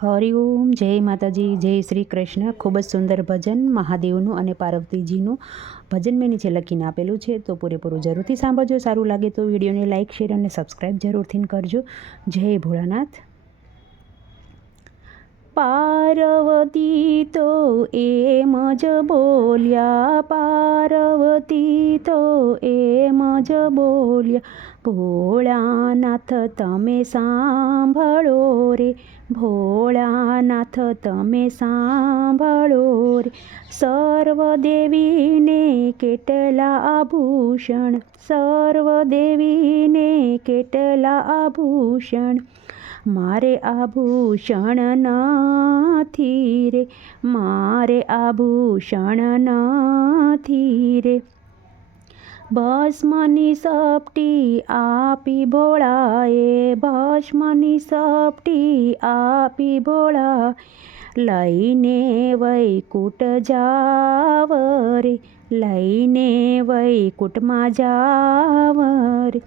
હરિઓમ જય માતાજી, જય શ્રી કૃષ્ણ. ખૂબ જ સુંદર ભજન મહાદેવનું અને પાર્વતીજીનું ભજન મેં નીચે લખીને આપેલું છે. તો પૂરેપૂરું જરૂરથી સાંભળજો. સારું લાગે તો વિડીયોને લાઇક શેર અને સબસ્ક્રાઈબ જરૂરથી કરજો. જય ભોળાનાથ. પાર્વતી તો એમ જ બોલ્યા, પાર્વતી તો એમ જ બોલ્યા, ભોળાનાથ તમે સાંભળો રે, ભોળાનાથ તમે સાંભળો રે, સર્વદેવીને કેટલા આભૂષણ, સર્વદેવીને કેટલા આભૂષણ મારે આભૂષણ નથી રે મારે આભૂષણ નથી રે ભસ્મની સપટી આપી ભોળાએ, ભસ્મની સપટી આપી ભોળા લઈને વૈકુટ જાવ રે લઈને વૈકુટમાં જાવ રે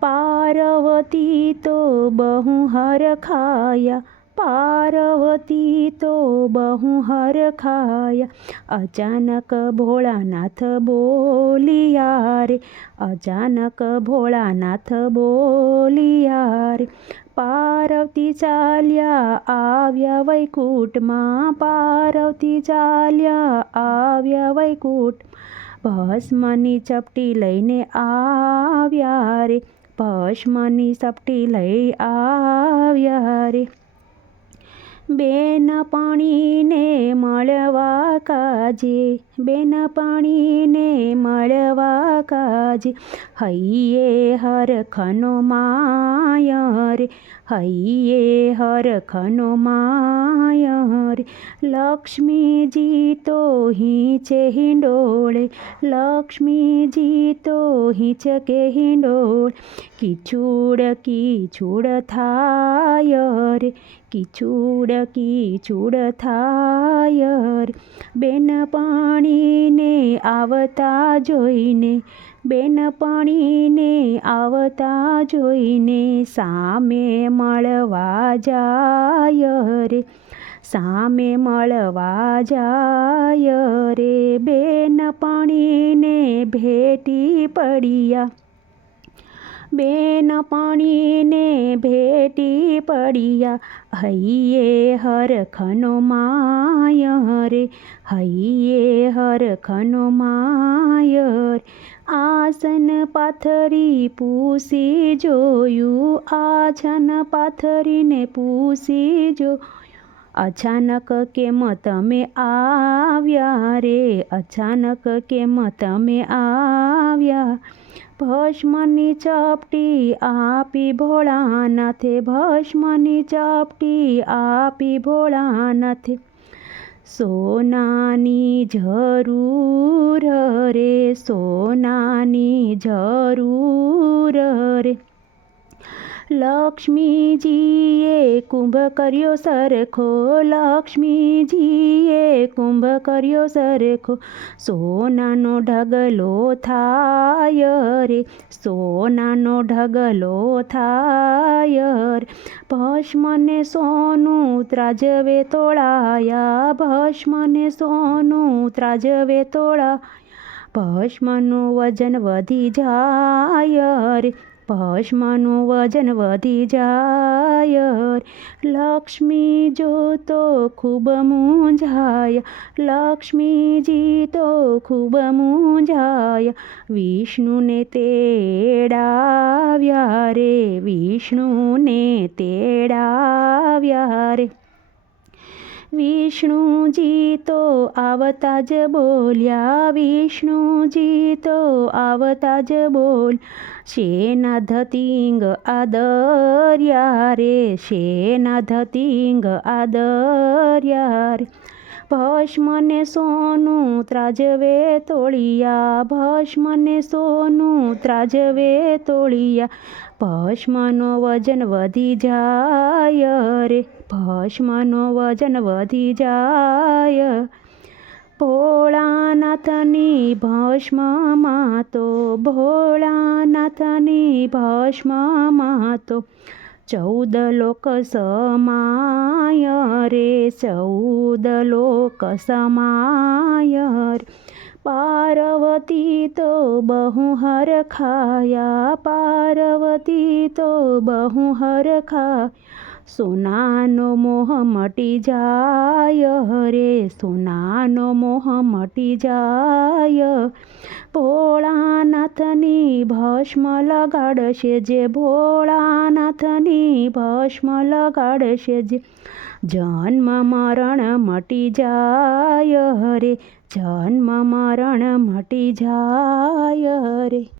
પાર્વતી તો બહુ હરખાયા. પાર્વતી તો બહુ હરખાયા. અચાનક ભોળાનાથ બોલિયા રે. અચાનક ભોળાનાથ બોલિયા રે. પાર્વતી ચાલ્યા આવ્યા વૈકૂટમાં પાર્વતી ચાલ્યા આવ્યા વૈકૂટ ભસ્મની ચપટી લઈને આવ્યા રે. ભસ્મની સપટી લઈ આવ્યા રે. બેન પાણીને મળવા કાજે. બેન પાણીને મળવા કાજ. હૈયે હરખનો માય રે હૈયે હરખનો માય રે લક્ષ્મીજી તો હિંચે હિંડોળે, લક્ષ્મીજી તો હિંચકે હિંડોળ. કિચુડ કિચુડ થાય રે કિચુડ કિચુડ થાય રે બેન પાણીને આવતા જોઈને બેનપણીને આવતા જોઈને સામે મળવા જાય રે, સામે મળવા જાય રે. બેનપણીને ભેટી પડ્યા બેન પાણીને ભેટી પડ્યા. હૈયે હરખનો માય રે, હૈયે હરખનો માય આસન પાથરી પૂસી જોયું, આછન પાથરીને પૂસી જો અચાનક કેમ તમે આવ્યા રે, અચાનક કેમ તમે આવ્યા? ભસ્મની ચપટી આપી ભોળાનાથે ભસ્મની ચપટી આપી ભોળાનાથે. સોનાની જરૂર રે સોનાની જરૂર રે. લક્ષ્મીજીએ કુંભ કર્યો સરખો, લક્ષ્મીજીએ કુંભ કર્યો સરખો. સોનાનો ઢગલો થાય રે, સોનાનો ઢગલો થાય રે. ભસ્મને સોનું ત્રાજવે તોળાયા, ભસ્મને સોનું ત્રાજવે તોળા ભસ્મનું વજન વધી જાય રે ભસ્મનું વજન વધી જાય લક્ષ્મી જો તો ખૂબ મૂંઝાય લક્ષ્મીજી તો ખૂબ મૂંઝાય વિષ્ણુને તેડાવ્યા રે વિષ્ણુને તેડાવ્યા રે વિષ્ણુજી તો આવતા જ બોલ્યા. વિષ્ણુજી તો આવતા જ બોલ શેના ધતિંગ આદર્યા રે? શેના ધતિંગ આદર્યા રે? ભસ્મને સોનું ત્રાજવે તોળિયા, ભસ્મને સોનું ત્રાજવે તોળિયા, ભસ્મનો વજન વધી જાય રે. ભસ્મનો વજન વધી જાય ભોળાનાથની ભસ્મમાં તો ભોળાનાથની ભસ્મમાં તો ચૌદ લોક સમાય રે ચૌદ લોક સમાય રે પાર્વતી તો બહુ હરખાયા પાર્વતી તો બહુ હરખા સોનાનો મોહ મટી જાય રે સોનાનો મોહ મટી જાય. ભોળાનાથની ભસ્મ લગાડશે જે, ભોળાનાથની ભસ્મ લગાડશે જે. જન્મ મરણ મટી જાય રે જન્મ મરણ મટી જાય રે